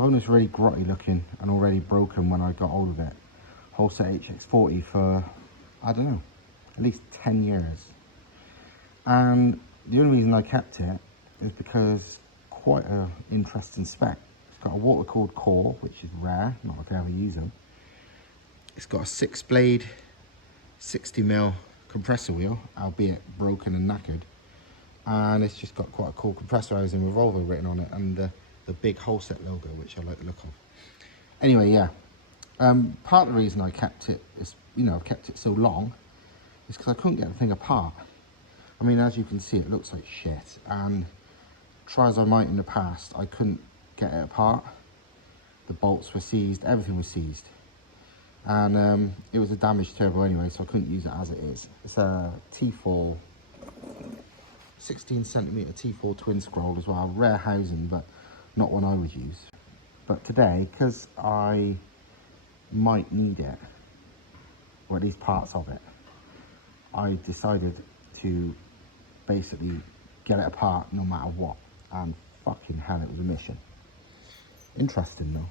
phone was really grotty looking and already broken when I got hold of it. Whole-set HX40 for, I don't know, at least 10 years. And the only reason I kept it is because quite an interesting spec. It's got a water-cooled core, which is rare, not if I ever use them. It's got a 6-blade, 60mm compressor wheel, albeit broken and knackered. And it's just got quite a cool compressor housing with Volvo written on it, and the big whole-set logo, which I like the look of. Anyway, yeah. Part of the reason I kept it is, I've kept it so long, is because I couldn't get the thing apart. I mean, as you can see, it looks like shit, and try as I might in the past, I couldn't get it apart. The bolts were seized, everything was seized. And it was a damaged turbo anyway, so I couldn't use it as it is. It's a T4, 16cm T4 twin scroll as well, rare housing, but not one I would use. But today, because I might need it, or at least parts of it, I decided to basically get it apart no matter what, and fucking hell, it was a mission. Interesting though.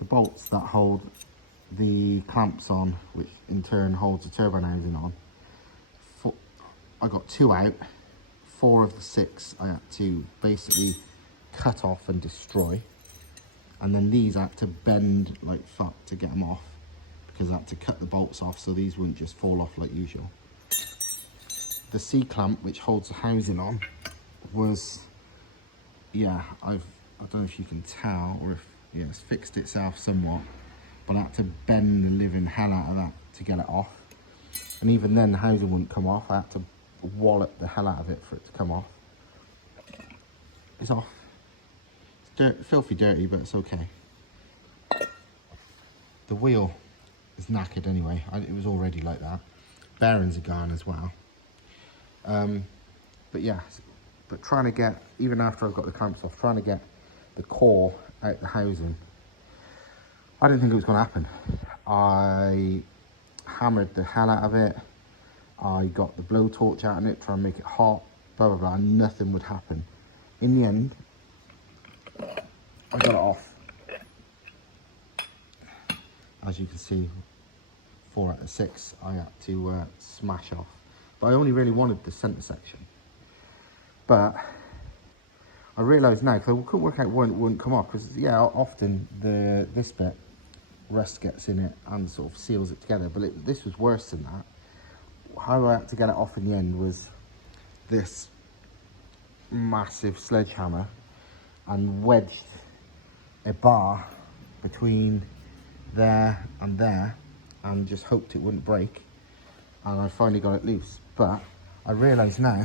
The bolts that hold the clamps on, which in turn holds the turbine housing on, I got 2 out. 4 of the 6 I had to basically cut off and destroy, and then these I had to bend like fuck to get them off, because I had to cut the bolts off so these wouldn't just fall off like usual. The C-clamp, which holds the housing on, was, yeah, I don't know if you can tell, or if, yeah, it's fixed itself somewhat, but I had to bend the living hell out of that to get it off. And even then the housing wouldn't come off. I had to wallop the hell out of it for it to come off. It's off. It's filthy dirty, but it's okay. The wheel is knackered anyway. It was already like that. Bearings are gone as well. But yeah, but trying to get, even after I've got the clamps off, trying to get the core out the housing, I didn't think it was going to happen. I hammered the hell out of it. I got the blowtorch out in it, trying to make it hot, blah blah blah, and nothing would happen. In the end, I got it off. As you can see, 4 out of 6 I had to smash off. But I only really wanted the centre section. But I realise now, because I couldn't work out when it wouldn't come off, because yeah, often this bit, rust gets in it and sort of seals it together, but this was worse than that. How I had to get it off in the end was this massive sledgehammer, and wedged a bar between there and just hoped it wouldn't break, and I finally got it loose. But I realise now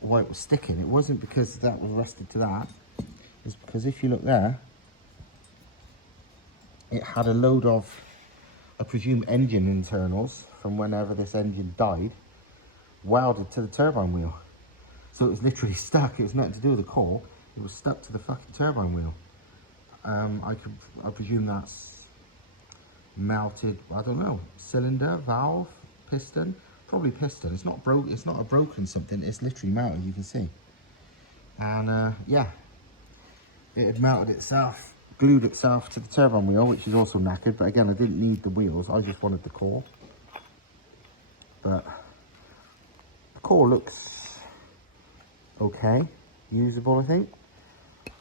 why it was sticking. It wasn't because that was rusted to that. It's because if you look there, it had a load of, I presume, engine internals from whenever this engine died, welded to the turbine wheel. So it was literally stuck. It was nothing to do with the core. It was stuck to the fucking turbine wheel. I presume that's melted, I don't know, cylinder, valve, piston, probably piston. It's not broke. It's not a broken something. It's literally melted. You can see. And yeah, it had melted itself, glued itself to the turbine wheel, which is also knackered. But again, I didn't need the wheels. I just wanted the core. But the core looks okay, usable, I think.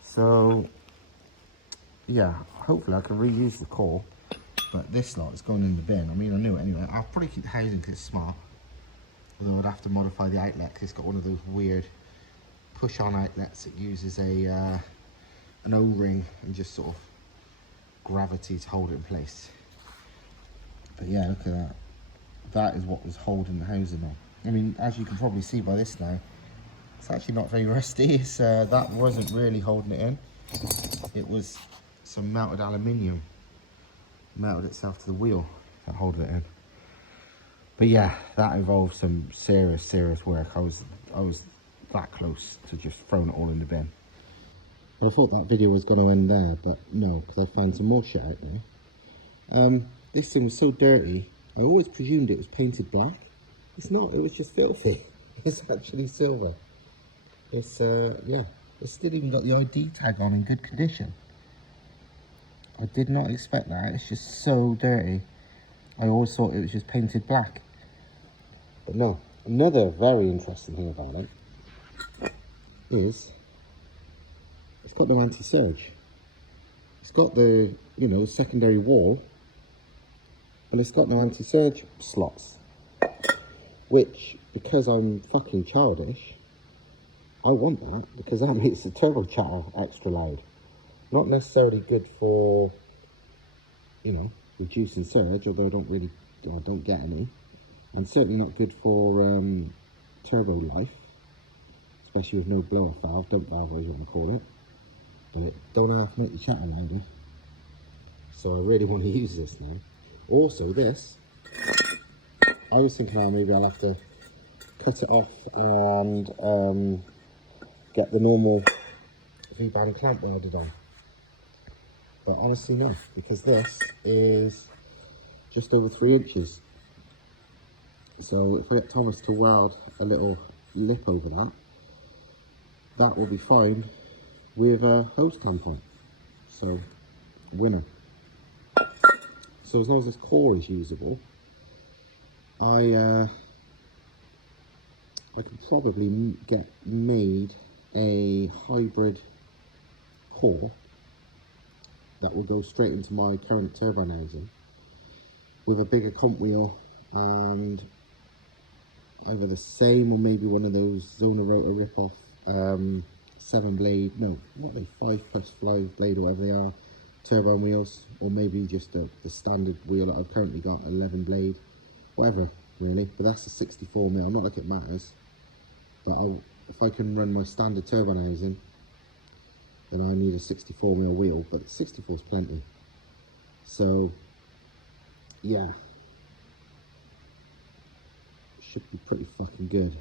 So yeah, hopefully I can reuse the core. But this lot is going in the bin. I mean, I knew it anyway. I'll probably keep the housing because it's smart. Although I'd have to modify the outlet because it's got one of those weird push-on outlets that uses an O-ring and just sort of gravity to hold it in place. But yeah, look at that. That is what was holding the housing on. I mean, as you can probably see by this now, it's actually not very rusty. It's, that wasn't really holding it in. It was some melted aluminium, melted itself to the wheel that held it in. But yeah, that involved some serious work. I was that close to just throwing it all in the bin. I thought that video was going to end there, but no, because I found some more shit out there. This thing was so dirty, I always presumed it was painted black. It's not, it was just filthy. It's actually silver. It's, yeah, It's still even got the ID tag on in good condition. I did not expect that. It's just so dirty. I always thought it was just painted black. But no. Another very interesting thing about it is it's got no anti-surge. It's got the, you know, secondary wall, but it's got no anti-surge slots. Which, because I'm fucking childish, I want that because that makes the turbo chatter extra loud. Not necessarily good for, you know, reducing surge, although I don't get any. And certainly not good for turbo life, especially with no blow-off valve, dump valve, as you want to call it. But it don't have to make the chatter louder. So I really want to use this now. Also this, I was thinking, oh, maybe I'll have to cut it off and get the normal V-band clamp welded on. But honestly no, because this is just over 3 inches. So if I get Thomas to weld a little lip over that, that will be fine with a hose clamp on. So, winner. So as long as this core is usable, I could probably get made a hybrid core that will go straight into my current turbine housing with a bigger comp wheel and either the same or maybe one of those Zona Rotor rip-off 7 blade, no, not they 5+5 blade or whatever they are, turbine wheels, or maybe just the standard wheel that I've currently got, 11 blade, whatever really. But that's a 64mm, not like it matters. But if I can run my standard turbine housing, then I need a 64mm wheel, but 64 is plenty. So yeah, should be pretty fucking good.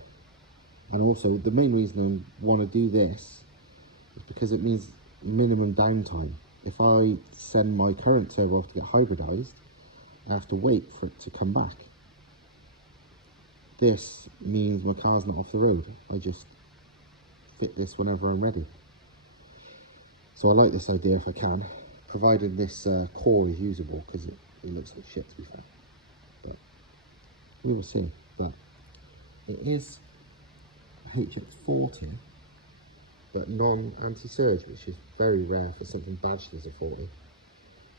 And also the main reason I want to do this is because it means minimum downtime. If I send my current turbo off to get hybridized, I have to wait for it to come back. This means my car's not off the road. I just fit this whenever I'm ready. So I like this idea if I can, provided this core is usable, because it looks like shit to be fair. But we will see. But it is HX40, but non-anti-surge, which is very rare for something badged as a 40.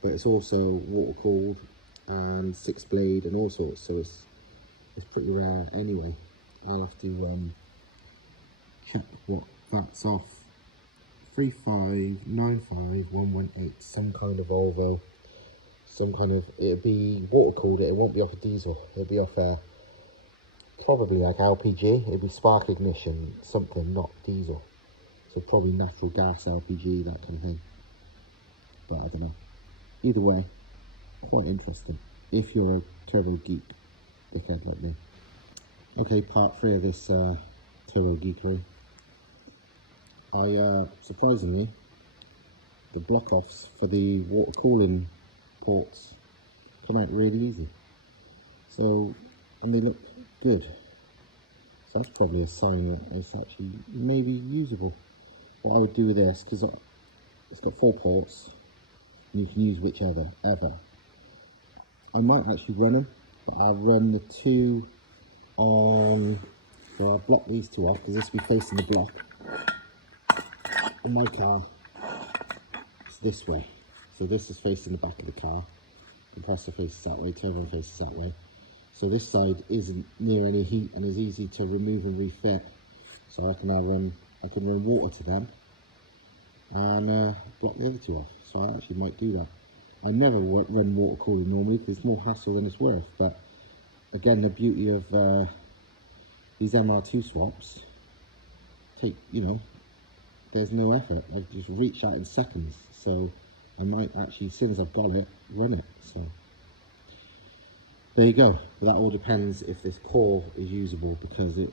But it's also water cooled and 6 blade and all sorts, so it's pretty rare anyway. I'll have to check what that's off. 3595118, some kind of Volvo, some kind of, it'll be water cooled, it won't be off a diesel, it'll be off a probably like LPG, it'll be spark ignition, something, not diesel. So probably natural gas, LPG, that kind of thing. But I don't know. Either way, quite interesting if you're a turbo geek dickhead like me. Okay, part 3 of this turbo geekery. Surprisingly, the block offs for the water cooling ports come out really easy. So, and they look good. So that's probably a sign that it's actually maybe usable. What I would do with this, because it's got 4 ports, and you can use whichever, ever. I might actually run them, but I'll run the 2 on, so I'll block these 2 off, because this will be facing the block. On my car, it's this way. So this is facing the back of the car. Compressor faces that way, turbine faces that way. So this side isn't near any heat and is easy to remove and refit. So I can run water to them and block the other 2 off. So I actually might do that. I never run water cooling normally because it's more hassle than it's worth. But again, the beauty of these MR2 swaps, there's no effort. I just reach out in seconds. So I might actually, as soon as I've got it, run it. So there you go. But that all depends if this core is usable, because it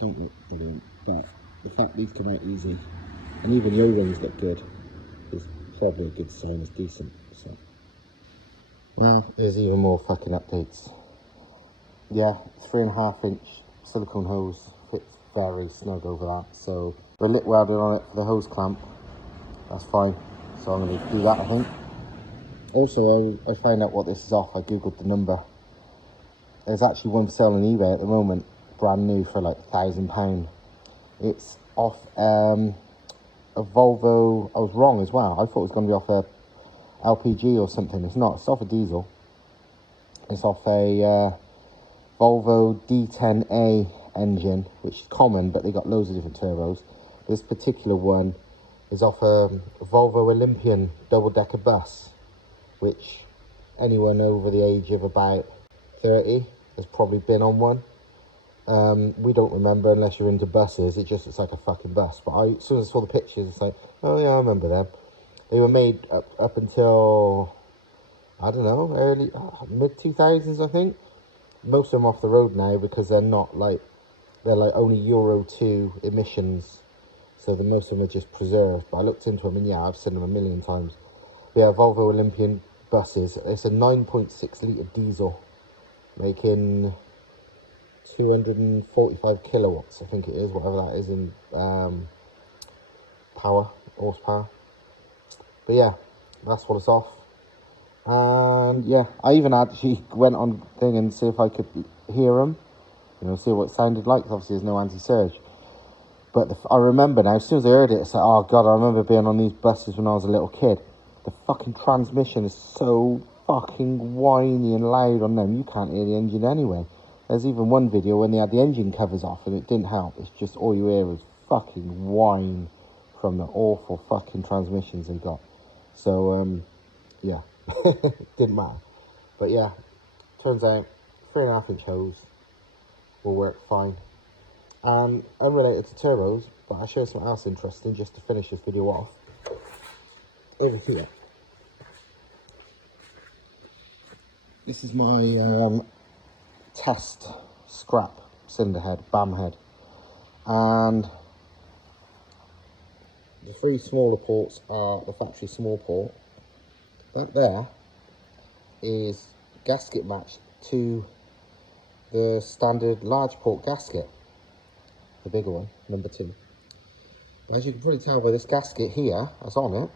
don't look brilliant. But the fact these come out easy, and even the O-rings look good, is probably a good sign. It's decent. So, well, there's even more fucking updates. Yeah, 3.5 inch silicone hose fits very snug over that. So We're lit welded on it for the hose clamp. That's fine. So I'm going to do that, I think. Also, I found out what this is off. I googled the number. There's actually one for sale on eBay at the moment, brand new for like £1,000. It's off a Volvo. I was wrong as well. I thought it was going to be off a LPG or something. It's not. It's off a diesel. It's off a Volvo D10A engine, which is common, but they got loads of different turbos. This particular one is off a Volvo Olympian double-decker bus, which anyone over the age of about 30 has probably been on one. We don't remember unless you're into buses. It just looks like a fucking bus. But as soon as I saw the pictures, it's like, oh yeah, I remember them. They were made up until, I don't know, early, mid-2000s, I think. Most of them off the road now because they're not like, they're like only Euro 2 emissions. So the most of them are just preserved. But I looked into them and yeah, I've seen them a million times. But yeah, Volvo Olympian buses. It's a 9.6 litre diesel, making 245 kilowatts, I think it is, whatever that is in horsepower. But yeah, that's what it's off. And yeah, I even actually went on thing and see if I could hear them, you know, see what it sounded like. Obviously there's no anti-surge, but I remember now, as soon as I heard it, it's like, oh god, I remember being on these buses when I was a little kid. The fucking transmission is so fucking whiny and loud on them, you can't hear the engine anyway. There's even one video when they had the engine covers off and it didn't help. It's just all you hear is fucking whine from the awful fucking transmissions they got. So, yeah, didn't matter. But yeah, turns out 3.5-inch hose will work fine. And unrelated to turbos, but I showed something else interesting just to finish this video off. Over here. This is my test scrap cylinder head, BAM head, and the 3 smaller ports are the factory small port. That there is gasket matched to the standard large port gasket, the bigger one, number 2. But as you can probably tell by this gasket here that's on it,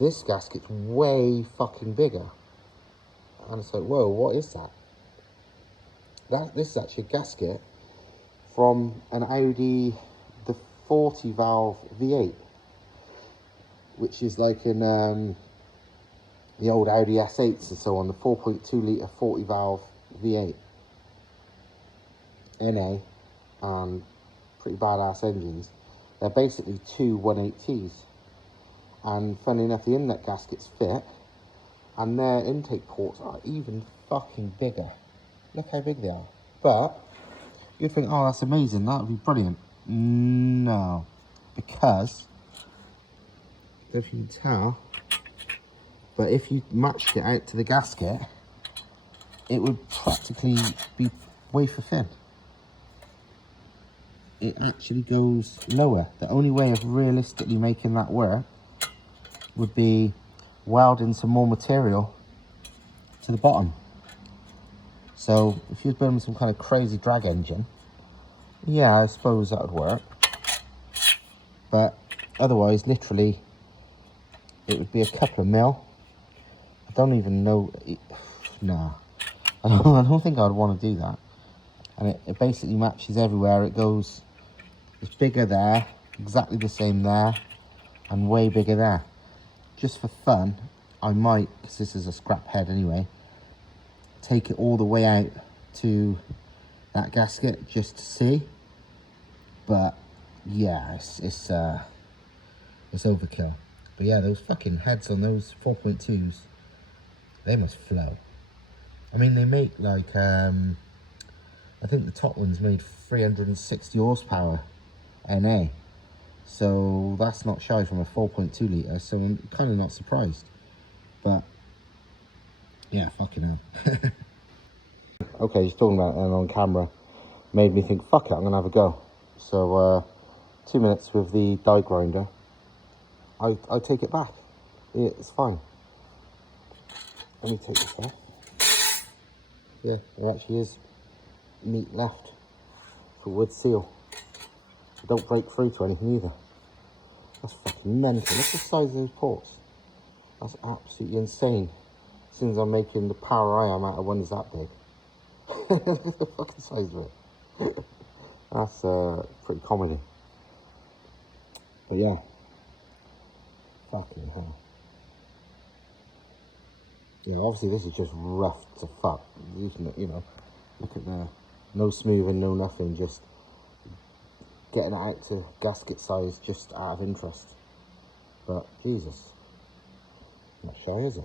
this gasket's way fucking bigger. And it's like, whoa, what is that? This is actually a gasket from an Audi, the 40 valve V8, which is like in the old Audi S8s and so on, the 4.2 litre 40 valve V8 NA, and pretty badass engines. They're basically 2 1.8Ts, and funny enough, the inlet gaskets fit, and their intake ports are even fucking bigger. Look how big they are. But you'd think, oh, that's amazing, that would be brilliant. No, because if you can tell, but if you matched it out to the gasket, it would practically be wafer thin. It actually goes lower. The only way of realistically making that work would be welding some more material to the bottom. So if you're building some kind of crazy drag engine, yeah, I suppose that would work. But otherwise, literally, it would be a couple of mil. I don't even know. Nah, I don't think I'd want to do that. And it basically matches everywhere. It goes, it's bigger there, exactly the same there, and way bigger there. Just for fun, I might, because this is a scrap head anyway, take it all the way out to that gasket just to see. But yeah, it's overkill. But yeah, those fucking heads on those 4.2s, they must flow. I mean, they make like I think the top one's made 360 horsepower NA, so that's not shy from a 4.2 litre, so I'm kind of not surprised. But yeah, fucking hell. Okay, just talking about it on camera made me think, fuck it, I'm gonna have a go. So 2 minutes with the die grinder, I take it back. Yeah, it's fine. Let me take this off. Yeah, there actually is meat left for wood seal. Don't break through to anything either. That's fucking mental. Look at the size of those ports. That's absolutely insane. As soon as I'm making the power I am out of one is that big. Look at the fucking size of it. That's pretty comedy. But yeah. Fucking hell. Yeah, obviously this is just rough to fuck. You know, look at the no smoothing, no nothing, just getting it out to gasket size just out of interest. But Jesus, not shy, is it?